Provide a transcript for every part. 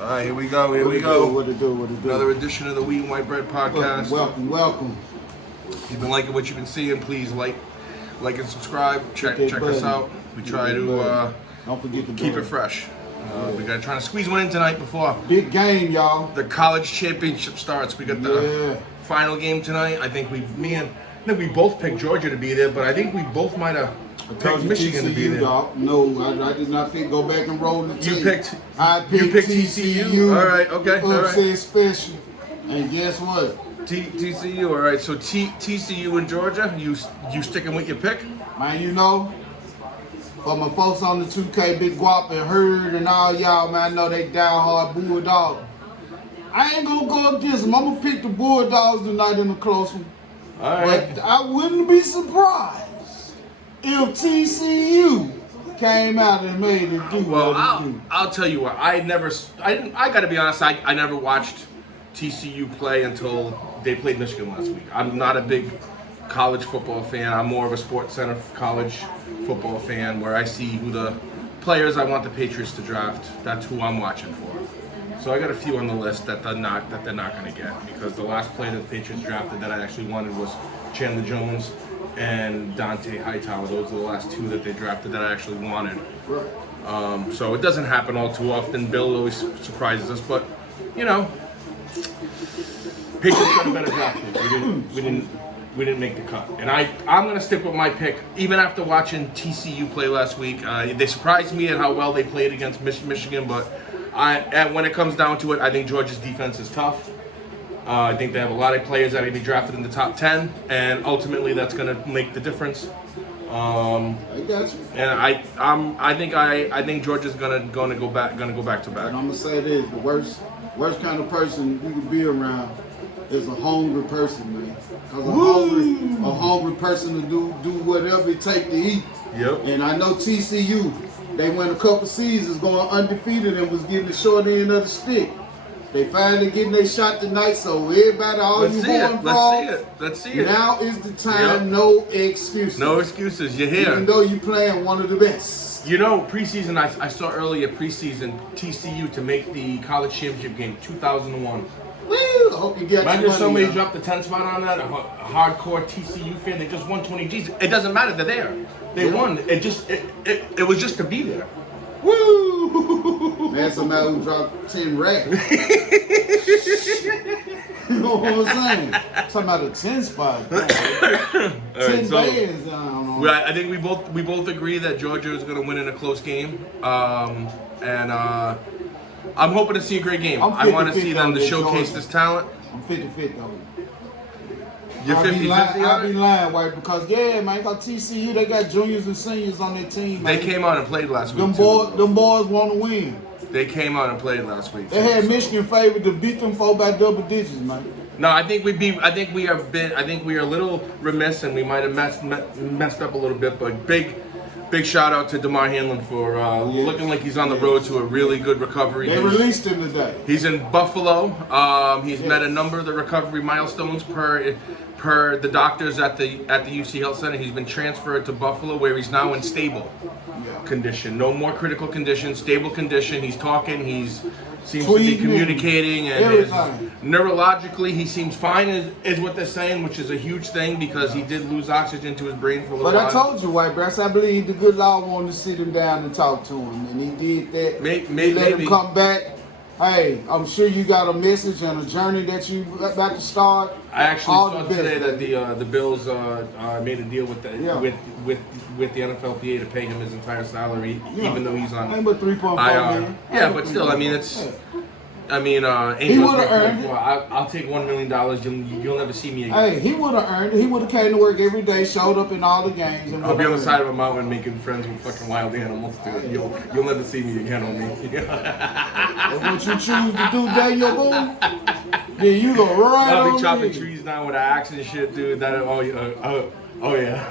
All right, here we go. Here What we it go. do? What it do? What it do? Another edition of the Wheat and White Bread podcast. Welcome. If you've been liking what you've been seeing, please like and subscribe. Check us out. We try to don't forget to keep it fresh. We got trying to squeeze one in tonight before big game, y'all. the college championship starts. We got the final game tonight. I think we both picked Georgia to be there, but I think we both might have picked Michigan to be there. Dog. No, I did not pick. Go back and roll the tape. You picked TCU. All right, okay. All Upset right. special. And guess what? TCU. All right. So TCU and Georgia. You sticking with your pick? Man, you know, for my folks on the 2K, Big Guap and Herd and all y'all, man, I know they die hard Bulldog. I ain't gonna go against them. I'm gonna pick the Bulldogs tonight in a close one. All right. But I wouldn't be surprised if TCU came out and made it do Well, what it do. I'll tell you what. I got to be honest. I never watched TCU play until they played Michigan last week. I'm not a big college football fan. I'm more of a Sports Center college football fan, where I see who the players I want the Patriots to draft. That's who I'm watching for. So I got a few on the list that they're not going to get, because the last player that the Patriots drafted that I actually wanted was Chandler Jones and Dante Hightower. Those are the last two that they drafted that I actually wanted. So it doesn't happen all too often. Bill always surprises us, but you know, Patriots got a better draft pick. We didn't make the cut, and I'm gonna stick with my pick. Even after watching TCU play last week, they surprised me at how well they played against Michigan. But when it comes down to it, I think Georgia's defense is tough. I think they have a lot of players that are going to be drafted in the top 10, and ultimately that's going to make the difference. I got you. And I think Georgia's going to go back to back. And I'm gonna say this: the worst kind of person you can be around is a hungry person, man. Cause a hungry person to do whatever it takes to eat. Yep. And I know TCU, they went a couple seasons going undefeated and was getting the short end of the stick. They finally getting their shot tonight, so everybody, Let's see it. Now is the time, no excuses. No excuses, you're here. Even though you playing one of the best. You know, preseason, I saw earlier preseason TCU to make the college championship game 2001. Woo! I hope you get Imagine your if somebody money, dropped the 10 spot on that, a hardcore TCU fan, they just won 20 G's. It doesn't matter, they're there. They won. It was just to be there. Woo! Man, somebody who dropped 10 racks. You know what I'm saying? Talking about a 10 spot. 10 bands. I don't know. I think we both agree that Georgia is going to win in a close game. And I'm hoping to see a great game. I want to see them to showcase this talent. I'm 50-50 on it. You're 50-50 I'll be lying, white, because man, got TCU, they got juniors and seniors on their team. They came out and played last week. Them boys want to win. They came out and played last week. They had Michigan favored to beat them 4 by double digits, man. No, I think we are a little remiss, and we might have messed up a little bit. But big shout out to DeMar Hamlin for looking like he's on the road to a really good recovery. They released him today. He's in Buffalo. He's met a number of the recovery milestones per the doctors at the UC Health Center. He's been transferred to Buffalo, where he's now in stable condition. No more critical condition, stable condition. He's talking. Seems to be communicating, and neurologically he seems fine, is what they're saying, which is a huge thing, because he did lose oxygen to his brain for a little while. But I told you, White Brass, I believe the good Lord wanted to sit him down and talk to him, and he did that. He let him come back. Hey, I'm sure you got a message and a journey that you about to start. I actually saw today that the Bills made a deal with the NFLPA to pay him his entire salary, even though he's on. Ain't but $3.4 million. Yeah, but still, I mean, it's. I mean, he would have earned it. I'll take $1 million. You'll never see me again. Hey, he would have earned it. He would have came to work every day, showed up in all the games. I'll be on the side of a mountain making friends with fucking wild animals. Dude. You'll never see me again on me. That's what you choose to do, Daniel Boone. Yeah, you go right I'll on be chopping me. trees down with an axe and shit, dude. Oh yeah.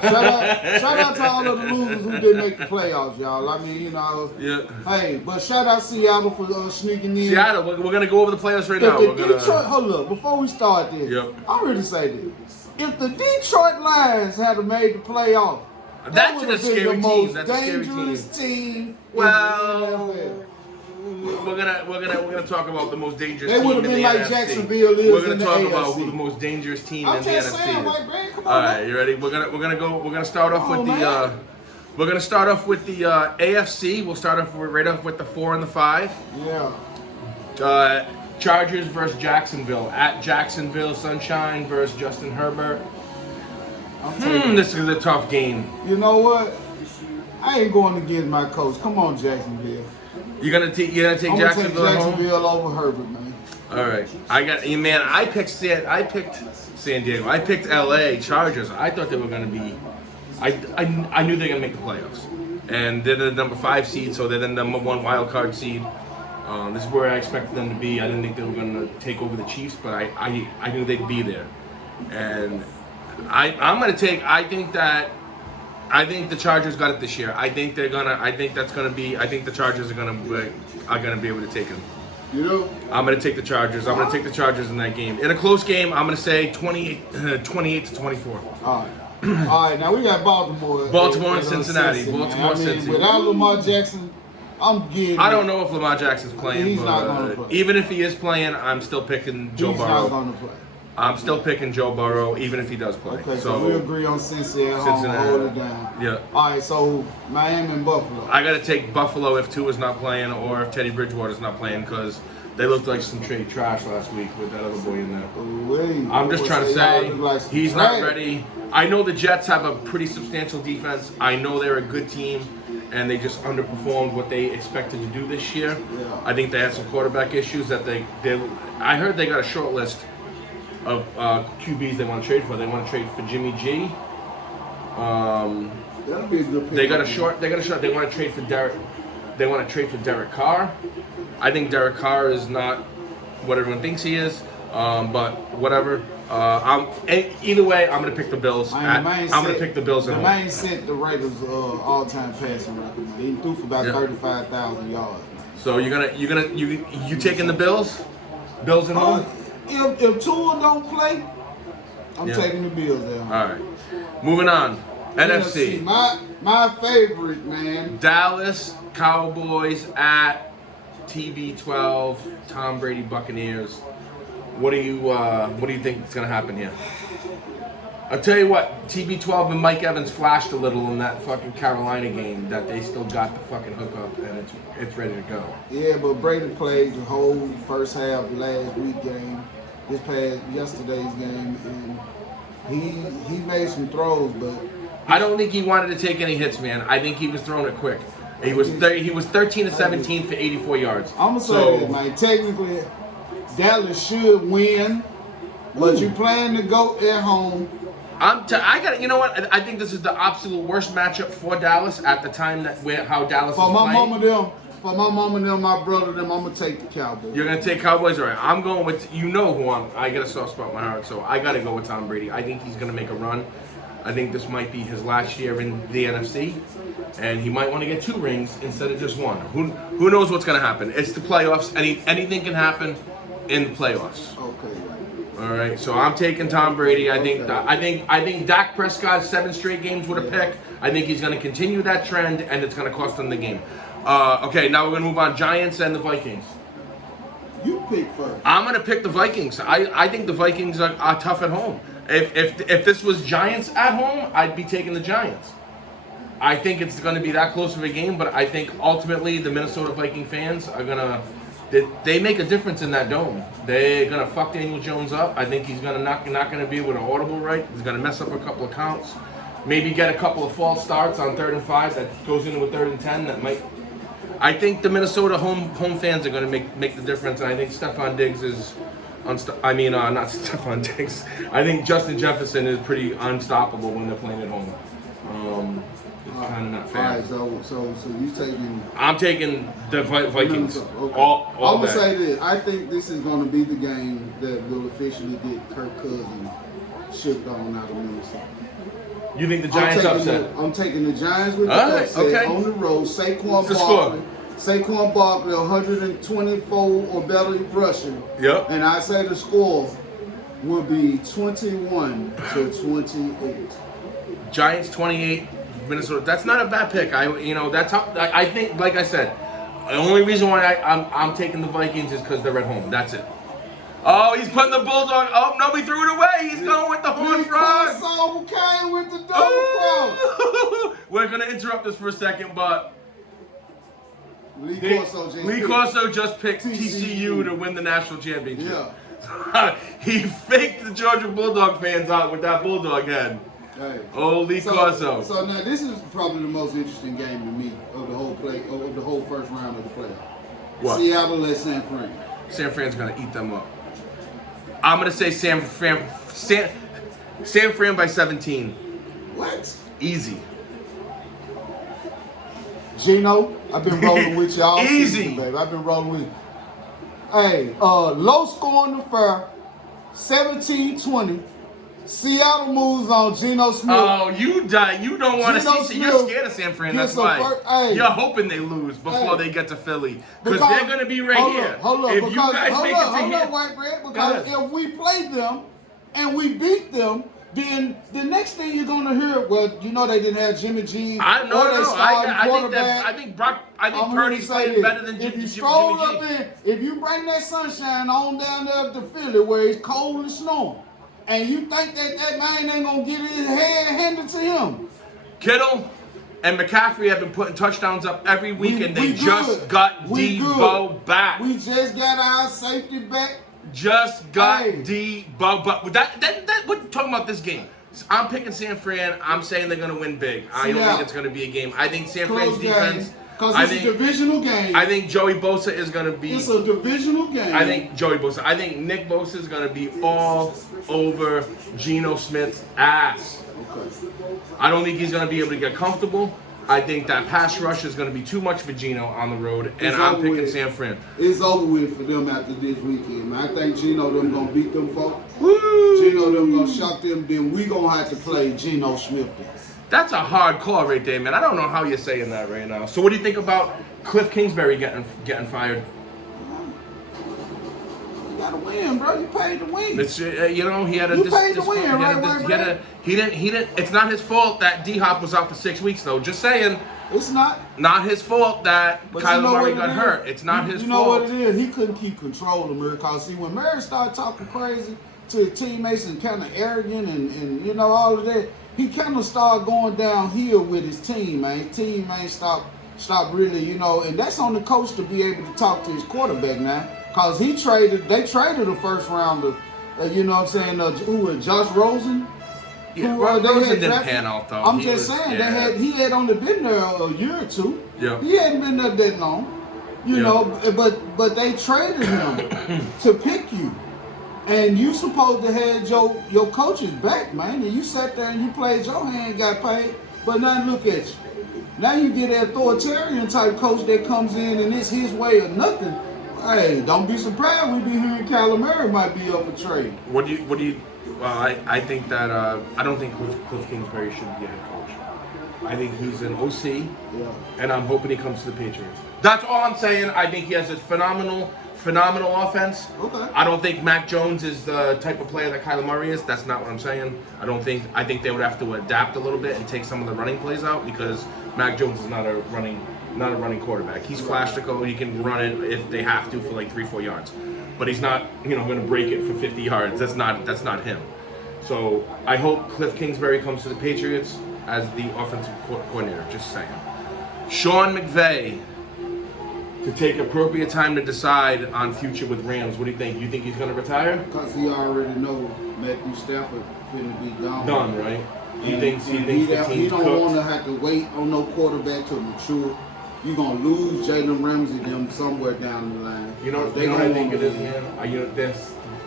Shout out to all of the losers who didn't make the playoffs, y'all. I mean, you know. Yeah. Hey, but shout out Seattle for sneaking in. Seattle, we're gonna go over the playoffs right now. Detroit, hold up, before we start this, I already say this. If the Detroit Lions had made the playoffs, that's a scary team. Dangerous team. Well, we're gonna talk about the most dangerous. They team would've in been the like NFC. Jacksonville is We're gonna in the talk about AFC. who the most dangerous team I'm in the just NFC saying, is. like, man, come on, All right, man. you ready? We're gonna start off with Come the. on, We're gonna start off with the AFC. We'll start off right off with the 4 and the 5. Yeah. Chargers versus Jacksonville. At Jacksonville, Sunshine versus Justin Herbert. I'm taking. This is a tough game. You know what? I ain't going against my coach. Come on, Jacksonville. You're gonna take I'm gonna take Jacksonville at home? Jacksonville over Herbert, man. All right, I got you, man. I picked San Diego. I picked LA Chargers. I thought they were gonna be. I knew they were gonna make the playoffs, and they're the number 5 seed, so they're the number 1 wild card seed. This is where I expected them to be. I didn't think they were gonna take over the Chiefs, but I knew they'd be there, and I'm gonna take. I think the Chargers got it this year. I think the Chargers are gonna be able to take them. You know? I'm going to take the Chargers. I'm going to take the Chargers in that game. In a close game, I'm going to say 28 to 24. All right, now we got Baltimore. Baltimore and Cincinnati. Baltimore, Cincinnati. Without Lamar Jackson, I'm getting. I don't know if Lamar Jackson's playing, He's but not gonna play. even if he is playing, I'm still picking Joe He's not Burrow. going to play. I'm still picking Joe Burrow, even if he does play. Okay, so we agree on Cincinnati at home. Cincinnati. Hold it down. Yeah. All right, so Miami and Buffalo. I got to take Buffalo if Tua's not playing or if Teddy Bridgewater's not playing because they looked like some trade trash last week with that other boy in there. I'm just trying to say he's not ready. I know the Jets have a pretty substantial defense. I know they're a good team, and they just underperformed what they expected to do this year. Yeah. I think they had some quarterback issues that they. I heard they got a short list of QBs they want to trade for. They want to trade for Jimmy G. That'll be a good pick. They got a short. They want to trade for Derek. They want to trade for Derek Carr. I think Derek Carr is not what everyone thinks he is, but whatever. Either way, I'm going to pick the Bills. I'm going to pick the Bills at home. The man set the Raiders all-time passing record. Man. He threw for about 35,000 yards. Man. So you taking the Bills? Bills at home? If Tua don't play, I'm taking the Bills at home. All right. Moving on. NFC. My favorite, man. Dallas Cowboys at TB12. Tom Brady Buccaneers. What do you think is going to happen here? I'll tell you what, TB12 and Mike Evans flashed a little in that fucking Carolina game that they still got the fucking hookup and it's ready to go. Yeah, but Brady played the whole first half of last week game, yesterday's game, and he made some throws, but I don't think he wanted to take any hits, man. I think he was throwing it quick. He was 13 to 17 for 84 yards. I'm gonna say this, man. Technically, Dallas should win, but you playing to go at home. You know what? I think this is the absolute worst matchup for Dallas at the time how Dallas is For my playing. mom and them, my brother them, I'm gonna take the Cowboys. You're gonna take Cowboys, all right? I'm going with I got a soft spot in my heart, so I got to go with Tom Brady. I think he's gonna make a run. I think this might be his last year in the NFC, and he might want to get 2 rings instead of just 1. Who knows what's gonna happen? It's the playoffs. Anything can happen in the playoffs. Okay. All right, so I'm taking Tom Brady. I think Dak Prescott 7 straight games with a pick. I think he's going to continue that trend, and it's going to cost him the game. Okay, now we're going to move on. Giants and the Vikings. You pick first. I'm going to pick the Vikings. I think the Vikings are tough at home. If this was Giants at home, I'd be taking the Giants. I think it's going to be that close of a game, but I think ultimately the Minnesota Viking fans are going to. They make a difference in that dome. They're gonna fuck Daniel Jones up. I think he's gonna not gonna be able to audible right. He's gonna mess up a couple of counts. Maybe get a couple of false starts on 3rd and 5 that goes into a 3rd and 10 that might. I think the Minnesota home fans are gonna make the difference, and I think Stephon Diggs is. Not Stephon Diggs. I think Justin Jefferson is pretty unstoppable when they're playing at home. It's kind of not fair. All right, so you taking? I'm taking the Vikings. Okay. All I'm gonna day. say this. I think this is gonna be the game that will officially get Kirk Cousins shipped on out of Minnesota. You think the Giants upset? I'm taking the Giants with the All right, upset okay. on the road. Saquon Barkley, 124 or better rushing. Yep. And I say the score will be 21 to 28. Giants 28, Minnesota. That's not a bad pick. I think, like I said, The only reason why I'm taking the Vikings is because they're at home. That's it. Oh, he's putting the Bulldog. Oh, no, he threw it away. He's going with the horn frog. So came with the double cross. We're going to interrupt this for a second, but Lee Corso just picked TCU to win the national championship. Yeah. He faked the Georgia Bulldog fans out with that Bulldog head. Hey. Oh, Lee Corso. So now this is probably the most interesting game to me of the whole first round of the playoff. What? Seattle at San Fran. San Fran's going to eat them up. I'm going to say San Fran by 17. What? Easy. Gino, I've been rolling with you all Easy. season, baby. I've been rolling with you. Hey, low scoring affair, 17-20. Seattle moves on Geno Smith. Oh, you don't want to see. You're scared of San Fran. That's why. You're hoping they lose before they get to Philly. Because they're going to be right here. Hold up, if you guys make it to here. White Bread, because if we play them and we beat them, then the next thing you're going to hear, well, you know they didn't have Jimmy G. I think Purdy's playing better than Jimmy G. If you stroll up in, if you bring that sunshine on down there to Philly where it's cold and snowing, and you think that man ain't going to get his head handed to him. Kittle and McCaffrey have been putting touchdowns up every week, and they just got Debo back. We just got our safety back. Just got Debo, but we're talking about this game. I'm picking San Fran. I'm saying they're going to win big. I don't think it's going to be a game. I think San Fran's defense. Because it's a divisional game. I think Joey Bosa is going to be. It's a divisional game. I think Joey Bosa. I think Nick Bosa is going to be all over Geno Smith's ass. Okay. I don't think he's going to be able to get comfortable. I think that pass rush is going to be too much for Geno on the road, and I'm picking San Fran. It's over with for them after this weekend, man. I think Geno them going to beat them folks. Geno them going to shock them. Then we going to have to play Geno Smith. That's a hard call right there, man. I don't know how you're saying that right now. So what do you think about Cliff Kingsbury getting fired? You gotta win, bro. You paid to win. It's he had a. You paid to win, right? He didn't. It's not his fault that D-Hop was out for 6 weeks, though. Just saying. It's not. Not his fault that Kyler Murray got hurt. It's not his fault. You know what it is? He couldn't keep control of Murray. Because see, when Murray started talking crazy to his teammates and kind of arrogant and all of that, he kind of started going downhill with his team, man. His team, man, stopped really, and that's on the coach to be able to talk to his quarterback now. Because they traded a first rounder, Josh Rosen? Yeah, Rosen didn't pan out, though. I'm just saying, he had only been there a year or two. Yeah. He hadn't been there that long, but they traded him to pick you. And you supposed to have your coaches back, man. And you sat there and you played your hand, got paid. But now look at you. Now you get an authoritarian type coach that comes in and it's his way or nothing. Hey, don't be surprised we be hearing Kyler Murray might be up for trade. What do you? Well, I think that I don't think Cliff Kingsbury should be a head coach. I think he's an OC, and I'm hoping he comes to the Patriots. That's all I'm saying. I think he has a phenomenal offense. Okay. I don't think Mac Jones is the type of player that Kyler Murray is. That's not what I'm saying. I think they would have to adapt a little bit and take some of the running plays out because Mac Jones is not a running quarterback. He's flashical. He can run it if they have to for like 3-4 yards. But he's not, going to break it for 50 yards. That's not him. So I hope Cliff Kingsbury comes to the Patriots as the offensive coordinator. Just saying. Sean McVay to take appropriate time to decide on future with Rams. What do you think? You think he's going to retire? Because he already know Matthew Stafford going to be gone. Done, right? He thinks the team's He don't want to have to wait on no quarterback to mature. You're going to lose Jalen Ramsey them somewhere down the line. You know what I think it is, man?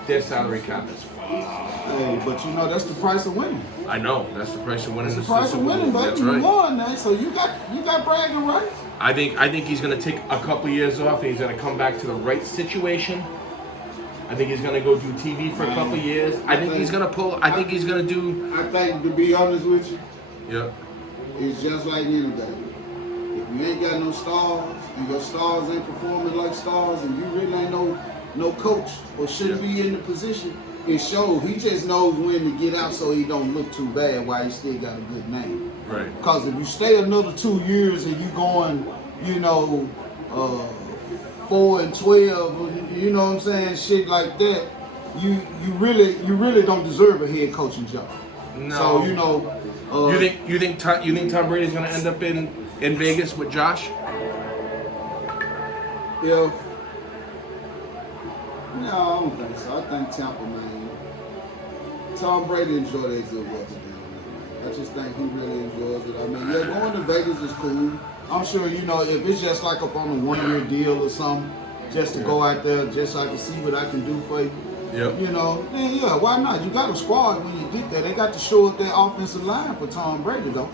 Their salary cap is fucked. Hey, but that's the price of winning. I know. That's the price of winning. That's the price of winning, baby. That's right. You won, man. So you got bragging rights. I think he's going to take a couple years off and he's going to come back to the right situation. I think he's going to go do TV for a couple years. I think he's going to pull. I think he's going to do. I think, to be honest with you, it's just like anybody. If you ain't got no stars and your stars ain't performing like stars and you really ain't no coach or shouldn't be in the position, it shows. He just knows when to get out so he don't look too bad while he still got a good name. Right. Because if you stay another 2 years and you going, 4-12, you know what I'm saying? Shit like that. You really don't deserve a head coaching job. No. So you know. You think Tom Brady's gonna end up in Vegas with Josh? If no, I don't think so. I think Tampa, man. Tom Brady enjoy that good weather down there, man. I just think he really enjoys it. I mean, yeah, going to Vegas is cool. I'm sure, you know, if it's just like up on a 1-year deal or something, just to go out there, just so I can see what I can do for you. Yep. You know, then yeah, why not? You got a squad when you get there. They got to show up their offensive line for Tom Brady, though.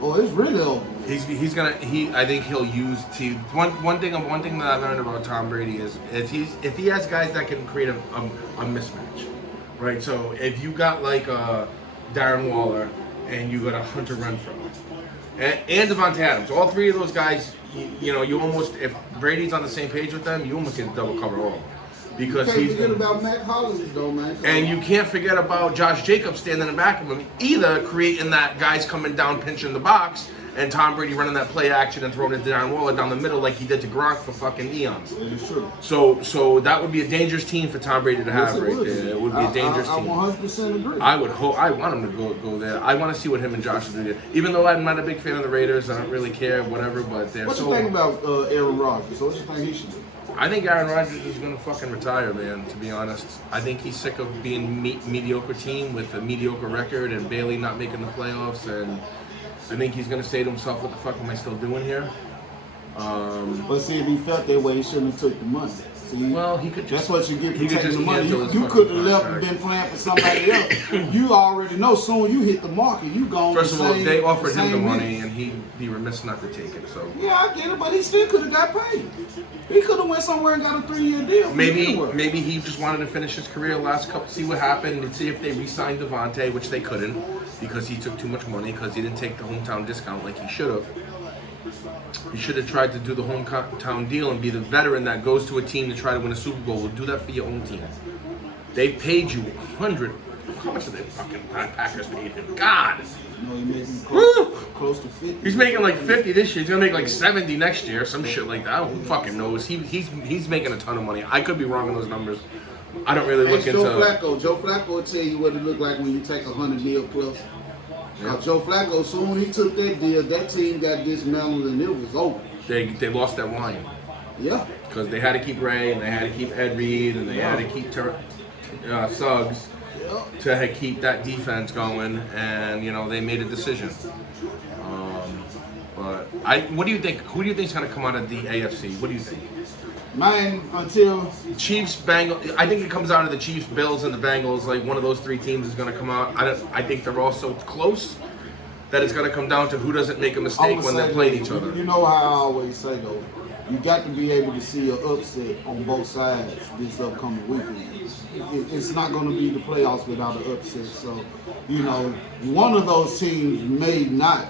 Oh, it's really over. I think he'll use to one thing that I learned about Tom Brady is if he has guys that can create a mismatch, right? So if you got like Darren Waller and you got a Hunter Renfrow and Devontae Adams, all three of those guys, you almost, if Brady's on the same page with them, you almost get double cover all. Because you can't forget about Matt Hollins, though, man. And you can't forget about Josh Jacobs standing in the back of him, either creating that guys coming down, pinching the box, and Tom Brady running that play action and throwing it to Darren Waller down the middle like he did to Gronk for fucking eons. It's true. So that would be a dangerous team for Tom Brady to have there. It would be a dangerous team. I 100% agree. I would hope. I want him to go there. I want to see what him and Josh do. Even though I'm not a big fan of the Raiders, I don't really care, whatever. But they're What you think about Aaron Rodgers? What you think he should do? I think Aaron Rodgers is going to fucking retire, man, to be honest. I think he's sick of being mediocre team with a mediocre record and Bailey not making the playoffs. And I think he's going to say to himself, what the fuck am I still doing here? But see, if he felt that way, he shouldn't have took the money. See, well, he could just... That's what you get for he could taking just the money. cancel his You could have fucking left and contract. been playing for somebody else. You already know soon you hit the market, you gone. First of all, they offered him the same money, and he'd be remiss not to take it. So yeah, I get it, but he still could have got paid. He could have went somewhere and got a 3-year deal. maybe he just wanted to finish his career last couple, see what happened, and see if they re-signed Devontae, which they couldn't because he took too much money because he didn't take the hometown discount like he should have. You should have tried to do the hometown deal and be the veteran that goes to a team to try to win a Super Bowl. Well, do that for your own team. They paid you 100. How much did they fucking Packers paid him? God. No, he making close to 50. He's making like 50 this year. He's gonna make like 70 next year, some shit like that. Who fucking knows? He's making a ton of money. I could be wrong on those numbers. I don't really look into. Joe Flacco. Joe Flacco will tell you what it looked like when you take 100 mil plus. Yeah. Joe Flacco, soon he took that deal, that team got dismantled and it was over. They lost that line Yeah. because they had to keep Ray and they had to keep Ed Reed and they had to keep Suggs to keep that defense going, and they made a decision. But what do you think? Who do you think is going to come out of the AFC? What do you think? Man, until Chiefs, Bengals. I think it comes out of the Chiefs, Bills, and the Bengals. Like one of those three teams is going to come out. I think they're all so close that it's going to come down to who doesn't make a mistake when they're playing each other. You know how I always say though, you got to be able to see an upset on both sides this upcoming weekend. It's not going to be the playoffs without an upset. So, one of those teams may not.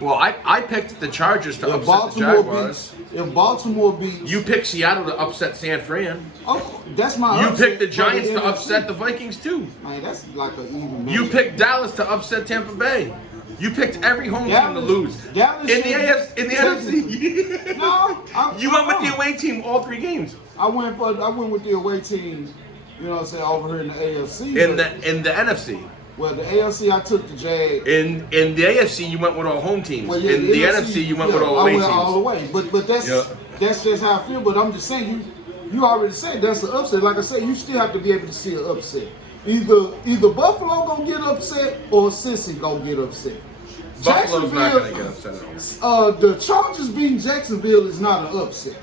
Well, I picked the Chargers to upset the Jaguars. If Baltimore beats... You picked Seattle to upset San Fran. Oh, that's my You upset picked the Giants for to upset the Vikings, too. Man, that's like an even You matchup. picked Dallas to upset Tampa Bay. You picked every home team to lose. Dallas In the NFC. No. You went with the away team all three games. I went with the away team, over here in the AFC. In the NFC. Well, the AFC, I took the Jags. In the AFC, you went with all home teams. Well, yeah, in the NFC, you went with all away I went teams. all the way. But that's just how I feel. But I'm just saying, you already said that's an upset. Like I said, you still have to be able to see an upset. Either Buffalo gonna get upset or Cincy gonna get upset. Buffalo's not gonna get upset at all. The Chargers beating Jacksonville is not an upset.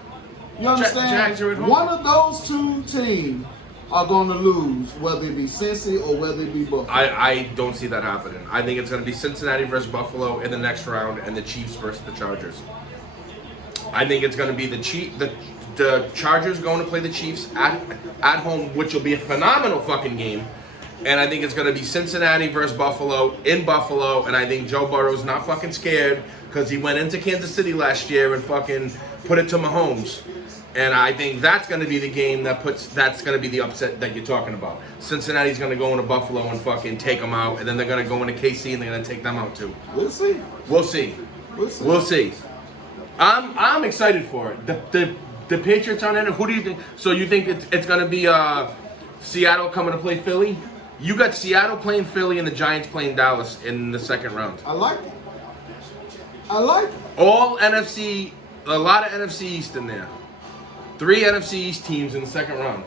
You understand? Jags are at home. One of those two teams are going to lose, whether it be Cincy or whether it be Buffalo. I don't see that happening. I think it's going to be Cincinnati versus Buffalo in the next round, and the Chiefs versus the Chargers. I think it's going to be the Chargers going to play the Chiefs at home, which will be a phenomenal fucking game. And I think it's going to be Cincinnati versus Buffalo in Buffalo, and I think Joe Burrow's not fucking scared because he went into Kansas City last year and fucking put it to Mahomes. And I think that's going to be the game that's going to be the upset that you're talking about. Cincinnati's going to go into Buffalo and fucking take them out, and then they're going to go into KC and they're going to take them out too. We'll see. We'll see. We'll see. We'll see. I'm excited for it. The Patriots aren't in it. Who do you think? So you think it's gonna be Seattle coming to play Philly? You got Seattle playing Philly and the Giants playing Dallas in the second round. I like it. I like it. All NFC, a lot of NFC East in there. 3 NFC East teams in the second round.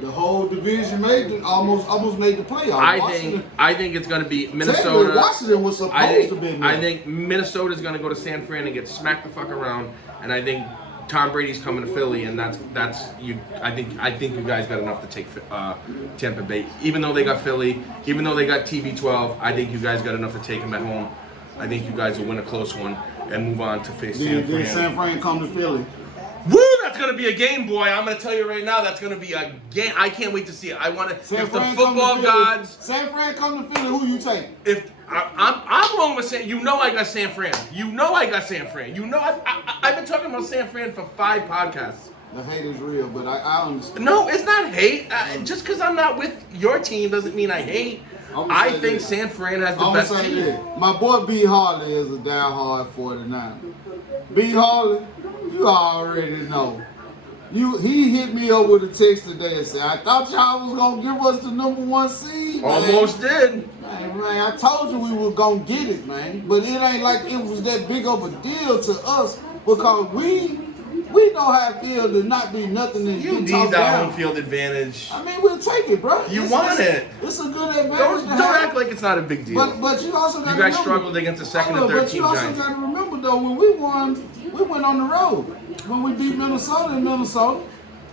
The whole division almost made the playoffs. I think it's going to be Technically, Minnesota. Washington was supposed to be. I think Minnesota's going to go to San Fran and get smacked the fuck around, and I think Tom Brady's coming to Philly, and that's you. I think you guys got enough to take Tampa Bay, even though they got Philly, even though they got TB12. I think you guys got enough to take them at home. I think you guys will win a close one and move on to face San Fran. Then San Fran come to Philly. Woo! That's gonna be a game, boy. I'm gonna tell you right now. That's gonna be a game. I can't wait to see it. I want to. If the football gods, San Fran come to Philly, who you take? If I'm wrong with saying, you know, I got San Fran. You know, I got San Fran. You know, I've been talking about San Fran for 5 podcasts. The hate is real, but I understand. No, it's not hate. Just because I'm not with your team doesn't mean I hate. I think San Fran has the best team. This. My boy B. Harley is a diehard 49. B. Harley, you already know. He hit me up with a text today and said, I thought y'all was going to give us the number 1 seed. Almost did. Man, I told you we were going to get it, man. But it ain't like it was that big of a deal to us because we know how it feels to not be nothing and you get need talked that down. home field advantage. I mean, we'll take it, bro. You want it. It's a good advantage. Don't act like it's not a big deal. But you also got to remember. You guys struggled against the second and third team Giants. But you also got to remember, though, when we won, we went on the road. When we beat Minnesota in Minnesota.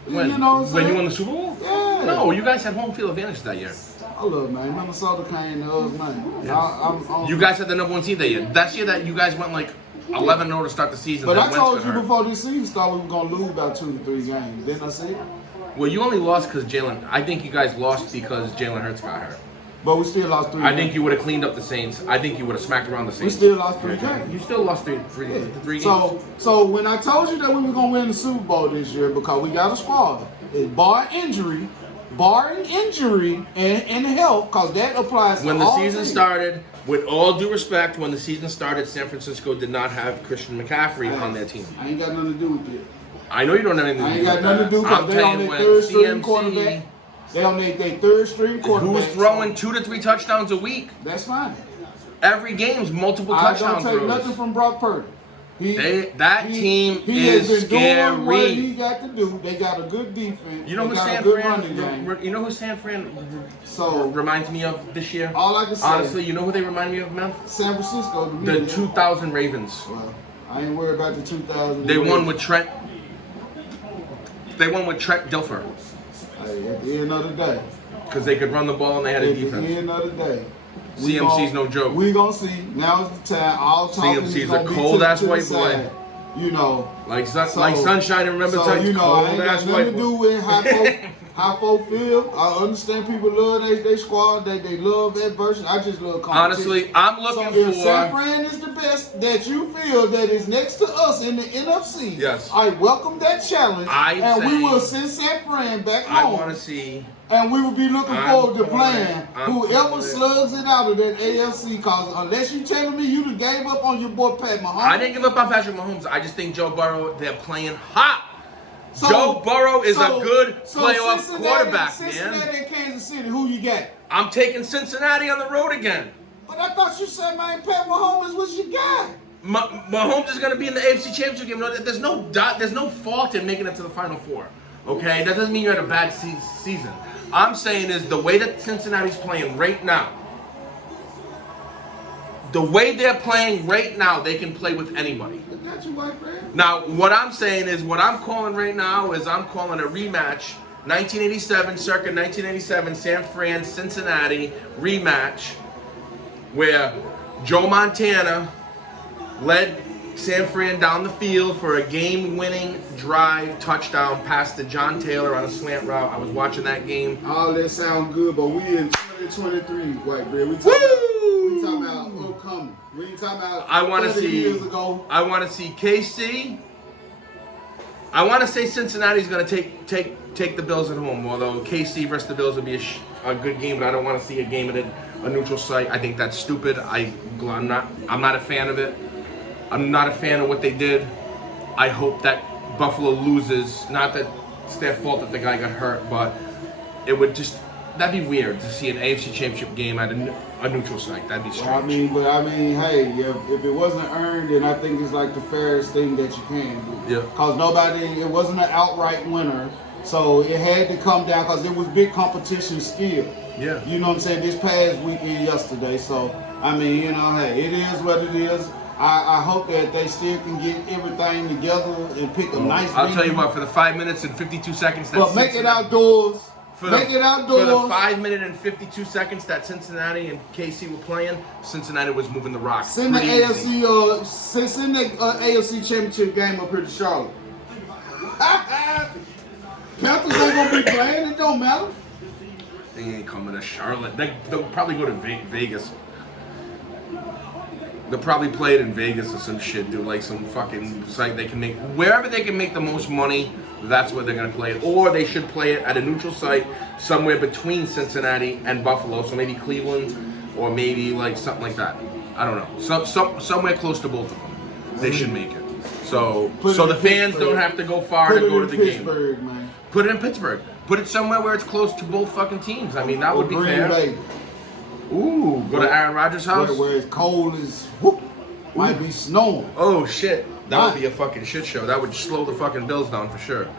When, you know what I'm saying? When you won the Super Bowl? Yeah. No, you guys had home field advantage that year. Oh, look, man. Minnesota came to us, man. Yes. You guys had the number 1 seed that year. That year that you guys went like 11-0 to start the season. But I told you before this season started we were going to lose about 2 to 3 games. Didn't I say it? Well, you only lost because Jalen. I think you guys lost because Jalen Hurts got hurt. But we still lost 3 games. I think you would have cleaned up the Saints. I think you would have smacked around the Saints. We still lost 3 games. You still lost three games. So when I told you that we were going to win the Super Bowl this year because we got a squad, barring injury and health, because that applies to when the all season teams. started, with all due respect, when the season started, San Francisco did not have Christian McCaffrey on their team. I ain't got nothing to do with it. I know you don't have anything to do with that. I ain't got nothing to do because they on their 3rd string quarterback. They on their 3rd string quarterback. Who's throwing 2 to 3 touchdowns a week? That's fine. Every game's multiple touchdowns. I don't take nothing from Brock Purdy. That team he is has been scary. doing what he got to do. They got a good defense. You know who San Fran reminds me of this year? All I can say. Honestly, you know who they remind me of, man? San Francisco. The 2000 Ravens. Well, I ain't worried about the 2000. They won with Trent. They won with Trent Dilfer. Hey, at the end of the day. Because they could run the ball and they had a defense. At the end of the day. CMC's no joke. We gonna see. Now is the time. All talking CMC's a cold ass white boy. You know, like sunshine. Remember, so you know, cold I ain't ass got white nothing to do with how folk feel. I understand people love they squad. They love adversity. I just love competition. Honestly, I'm looking for. If San Fran is the best that you feel that is next to us in the NFC, yes, I welcome that challenge, we will send San Fran back home. I want to see. And we will be looking forward to playing whoever slugs it out of that AFC. Because unless you telling me you done gave up on your boy Pat Mahomes. I didn't give up on Patrick Mahomes. I just think Joe Burrow, they're playing hot. Joe Burrow is a good playoff quarterback, Cincinnati and Kansas City, who you got? I'm taking Cincinnati on the road again. But I thought you said, man, Pat Mahomes was your guy. Mahomes is going to be in the AFC Championship game. There's no fault in making it to the Final Four. Okay? That doesn't mean you had a bad season. I'm saying is the way that Cincinnati's playing right now, they can play with anybody. Now, what I'm saying is, what I'm calling right now is I'm calling a rematch, 1987, circa 1987, San Fran, Cincinnati rematch, where Joe Montana led San Fran down the field for a game-winning drive touchdown pass to John Taylor on a slant route. I was watching that game. All that sound good, but we in 2023, White Bear. We talking about upcoming. We ain't talking about I want to see years ago. I want to see KC. I want to say Cincinnati's going to take the Bills at home. Although KC versus the Bills would be a good game, but I don't want to see a game at a neutral site. I think that's stupid. I'm not a fan of it. I'm not a fan of what they did. I hope that Buffalo loses. Not that it's their fault that the guy got hurt, but it would just, that'd be weird to see an AFC Championship game at a neutral site. That'd be strange. I mean, hey, if it wasn't earned, then I think it's like the fairest thing that you can do. Yeah. Because it wasn't an outright winner, so it had to come down because it was big competition still. Yeah. You know what I'm saying? This past weekend yesterday, so I mean, you know, hey, it is what it is. I hope that they still can get everything together and pick a nice I'll tell you venue. what, for the 5 minutes and 52 seconds that But make it outdoors. Make it outdoors. For the 5 minute and 52 seconds that Cincinnati and KC were playing, Cincinnati was moving the rock. Send the pretty AFC, easy. send the AFC Championship game up here to Charlotte. Panthers ain't gonna be playing. It don't matter. They ain't coming to Charlotte. They'll probably go to Vegas. They'll probably play it in Vegas or some shit, dude. Like some fucking site they can make. Wherever they can make the most money, that's where they're going to play it. Or they should play it at a neutral site somewhere between Cincinnati and Buffalo. So maybe Cleveland or maybe like something like that. I don't know. Somewhere close to both of them. They should make it. So the fans don't have to go far to go to the game. Man. Put it in Pittsburgh. Put it somewhere where it's close to both fucking teams. I mean, that would be Green fair. Bay. Ooh, go to Aaron Rodgers' house. Where it's cold as whoop, might be snowing. Oh shit, that would be a fucking shit show. That would slow the fucking Bills down for sure.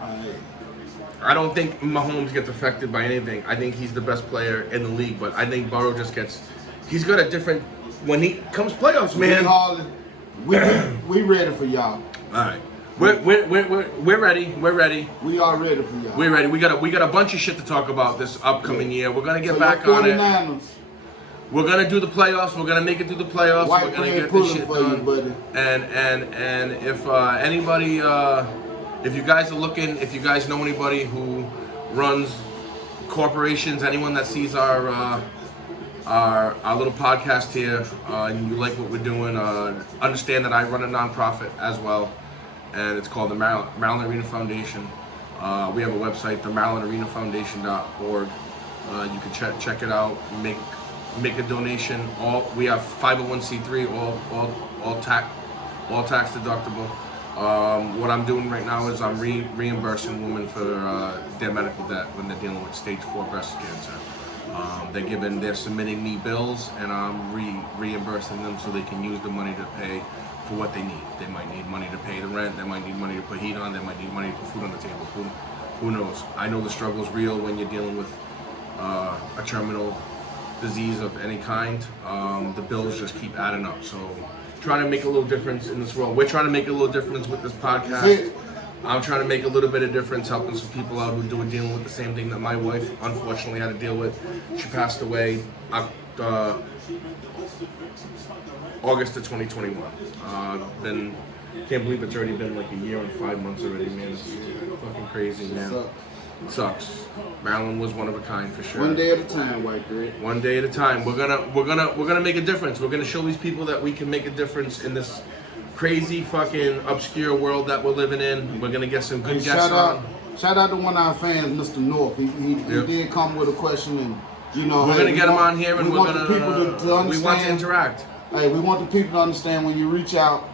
I don't think Mahomes gets affected by anything. I think he's the best player in the league, but I think Burrow just gets. He's got a different. When he comes playoffs, man. We ready for y'all. All right, we're ready. We're ready. We are ready for y'all. We're ready. We got a bunch of shit to talk about this upcoming year. We're gonna get back on it. We're gonna do the playoffs. We're gonna make it through the playoffs. We're gonna get this shit done. buddy. And if anybody, if you guys are looking, if you guys know anybody who runs corporations, anyone that sees our little podcast here, and you like what we're doing, understand that I run a nonprofit as well, and it's called the Maryland Arena Foundation. We have a website, the MarylandArenaFoundation.org. You can check it out. Make a donation. We have 501c3, all tax deductible. What I'm doing right now is I'm reimbursing women for their medical debt when they're dealing with stage 4 breast cancer. They're submitting me bills, and I'm reimbursing them so they can use the money to pay for what they need. They might need money to pay the rent. They might need money to put heat on. They might need money to put food on the table. Who knows? I know the struggle is real when you're dealing with a terminal disease of any kind. The bills just keep adding up. So trying to make a little difference in this world. We're trying to make a little difference with this podcast. I'm trying to make a little bit of difference, helping some people out who are dealing with the same thing that my wife unfortunately had to deal with. She passed away August of 2021. Can't believe it's already been like a year and 5 months already, man. It's fucking crazy, man. It sucks. Maryland was one of a kind for sure. One day at a time, White Girl. One day at a time. We're gonna make a difference. We're gonna show these people that we can make a difference in this crazy fucking obscure world that we're living in. We're gonna get some good guests on. Shout out to one of our fans, Mr. North. He did come with a question, and you know, we're gonna get him on here, and we want the people to understand. We want to interact. Hey, we want the people to understand when you reach out,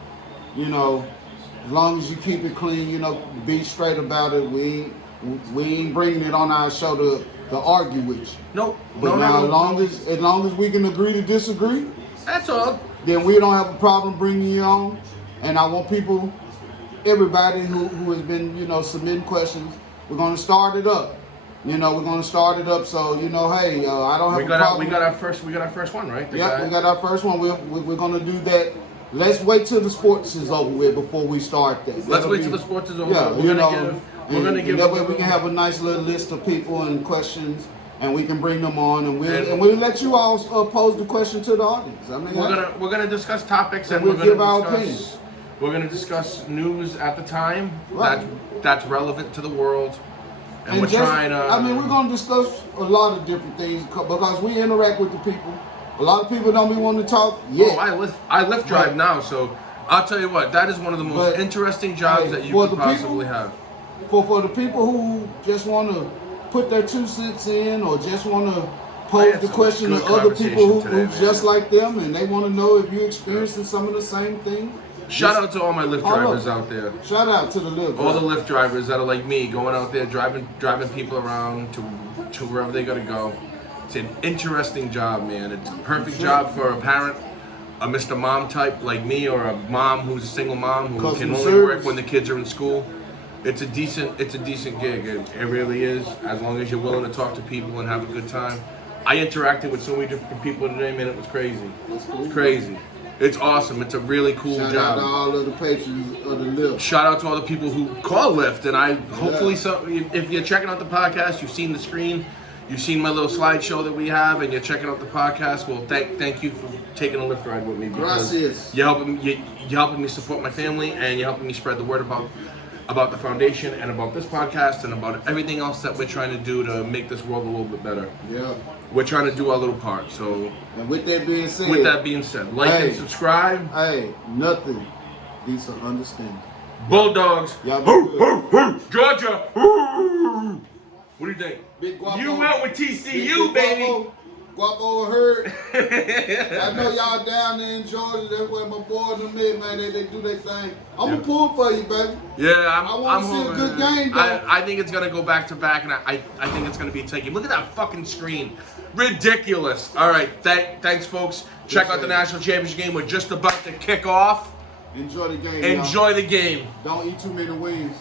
you know, as long as you keep it clean, you know, be straight about it. We ain't bringing it on our show to argue with you. Nope. But as long as we can agree to disagree, that's all. Then we don't have a problem bringing you on. And I want people, everybody who has been, you know, submitting questions, we're gonna start it up. You know, we're gonna start it up. So you know, hey, I don't have a problem. We got our first one, right? Yeah, we got our first one. We're gonna do that. Let's wait till the sports is over with before we start that. Let's wait till the sports is over. Yeah, we're gonna give. That way we can have a nice little list of people and questions, and we can bring them on, and we'll let you all pose the question to the audience. I mean, we're gonna discuss topics, and we'll give our opinions. We're gonna discuss news at the time right. that's relevant to the world, and we're trying to. I mean, we're gonna discuss a lot of different things because we interact with the people. A lot of people don't be wanting to talk yet. Oh, I lift drive now, so I'll tell you what, that is one of the most interesting jobs that you could possibly have. For the people who just want to put their 2 cents in, or just want to pose the question to other people who just like them, and they want to know if you're experiencing some of the same things, Shout out to all my Lyft Hold drivers up. out there. Shout out to the Lyft. All the Lyft drivers that are like me, going out there, driving people around to wherever they gotta go. It's an interesting job, man. It's a perfect job for a parent, a Mr. Mom type like me, or a mom who's a single mom who Customer can only service. work when the kids are in school. It's a decent gig. It really is, as long as you're willing to talk to people and have a good time. I interacted with so many different people today, man. It was crazy. That's cool. It's crazy. It's awesome. It's a really cool Shout job. out to all of the patrons of the Lyft. Shout out to all the people who call Lyft, and I hopefully if you're checking out the podcast, you've seen the screen, you've seen my little slideshow that we have, and you're checking out the podcast. Well, thank you for taking a Lyft ride with me. Because Gracias. you're helping me support my family, and you're helping me spread the word about the foundation and about this podcast and about everything else that we're trying to do to make this world a little bit better. Yeah. We're trying to do our little part. So And with that being said, like Hey. and subscribe. hey, nothing beats an understanding. Bulldogs. Y'all be good. Georgia. What do you think? Big Guapo. You went with TCU, Big baby. Guapo heard. I know y'all down there in Georgia. That's where my boys and me, man, they do their thing. I'm gonna pull for you, baby. Yeah, I wanna see a hoping. good game, though. I think it's gonna go back to back, and I think it's gonna be a tight game. Look at that fucking screen, ridiculous. All right, thanks, folks. Check out the national championship game. We're just about to kick off. Enjoy the game. Enjoy the game. Y'all. Don't eat too many wings.